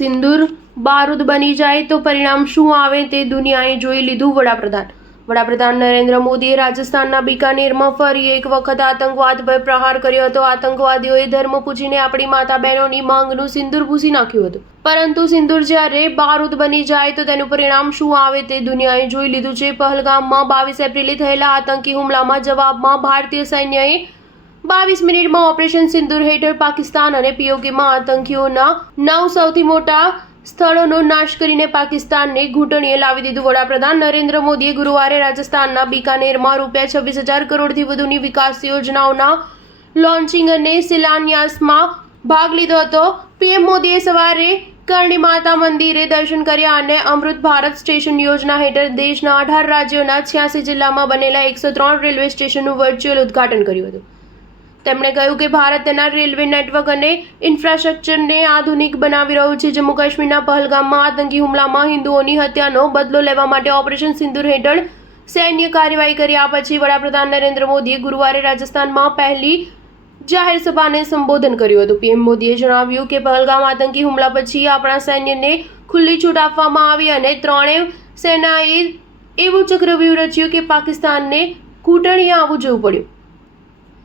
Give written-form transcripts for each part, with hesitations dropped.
સિંદૂર બારૂદ બની જાય તો પરિણામ શું આવે તે દુનિયાએ જોઈ લીધું. વડાપ્રધાન નરેન્દ્ર મોદીએ રાજસ્થાનના બિકાનેરમાં ફરી એક વખત આતંકવાદ પર પ્રહાર કર્યો હતો. આતંકવાદીઓએ ધર્મ પૂજીને આપણી માતા બહેનોની માંગનું સિંદૂર ભૂંસી નાખ્યું હતું. પરંતુ સિંદૂર જ્યારે બારૂદ બની જાય તો તેનું પરિણામ શું આવે તે દુનિયાએ જોઈ લીધું છે. પહલગામમાં 22 એપ્રિલે થયેલા આતંકી હુમલામાં જવાબમાં ભારતીય સૈન્યએ 22 મિનિટમાં ઓપરેશન સિંદૂર હેઠળ પાકિસ્તાન અને પીઓકેમાં આતંકીઓના 9 સૌથી મોટા સ્થળોનો નાશ કરીને પાકિસ્તાનને ઘૂંટણીએ લાવી દીધું. વડાપ્રધાન નરેન્દ્ર મોદીએ ગુરુવારે રાજસ્થાનના બિકાનેરમાં ₹26,000 કરોડથી વધુની વિકાસ યોજનાઓના લોન્ચિંગ અને શિલાન્યાસમાં ભાગ લીધો હતો. પીએમ મોદીએ સવારે કરણી માતા મંદિરે દર્શન કર્યા અને અમૃત ભારત સ્ટેશન યોજના હેઠળ દેશના 18 રાજ્યોના 86 જિલ્લામાં બનેલા 103 રેલવે સ્ટેશનનું વર્ચ્યુઅલ ઉદ્ઘાટન કર્યું હતું. તેમણે કહ્યું કે ભારત તેના રેલવે નેટવર્ક અને ઇન્ફ્રાસ્ટ્રક્ચરને આધુનિક બનાવી રહ્યું છે. જમ્મુ કાશ્મીરના પહલગામમાં આતંકી હુમલામાં હિન્દુઓની હત્યાનો બદલો લેવા માટે ઓપરેશન સિંદૂર હેઠળ સૈન્ય કાર્યવાહી કર્યા પછી વડાપ્રધાન નરેન્દ્ર મોદીએ ગુરુવારે રાજસ્થાનમાં પહેલી જાહેર સભાને સંબોધન કર્યું હતું. પીએમ મોદીએ જણાવ્યું કે પહલગામ આતંકી હુમલા પછી આપણા સૈન્યને ખુલ્લી છૂટ આપવામાં આવી અને ત્રણેય સેનાએ એવું ચક્રવ્યૂહ રચ્યું કે પાકિસ્તાનને ઘૂંટણીએ આવવું જવું પડ્યું.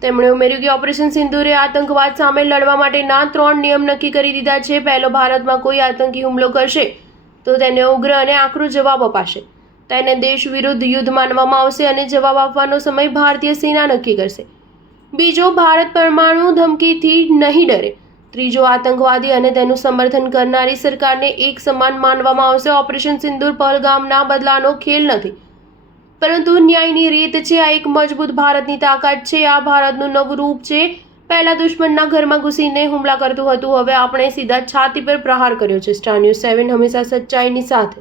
તેમણે ઉમેર્યું કે ઓપરેશન સિંદૂરે આતંકવાદ સામે લડવા માટેના 3 નિયમ નક્કી કરી દીધા છે. પહેલો, ભારતમાં કોઈ આતંકી હુમલો કરશે તો તેને ઉગ્ર અને આકરો જવાબ અપાશે. તેને દેશ વિરુદ્ધ યુદ્ધ માનવામાં આવશે અને જવાબ આપવાનો સમય ભારતીય સેના નક્કી કરશે. બીજો, ભારત પરમાણુ ધમકીથી નહીં ડરે. ત્રીજો, આતંકવાદી અને તેનું સમર્થન કરનારી સરકારને એક સમાન માનવામાં આવશે. ઓપરેશન સિંદૂર પહલગામના બદલાનો ખેલ નથી, પરંતુ ન્યાયની રીત છે. આ એક મજબૂત ભારતની તાકાત છે. આ ભારતનું નવું રૂપ છે. પહેલા દુશ્મનના ઘરમાં ઘૂસીને હુમલા કરતું હતું, હવે આપણે સીધા છાતી પર પ્રહાર કર્યો છે. સ્ટાર ન્યૂઝ 7 હંમેશા સચ્ચાઈની સાથે.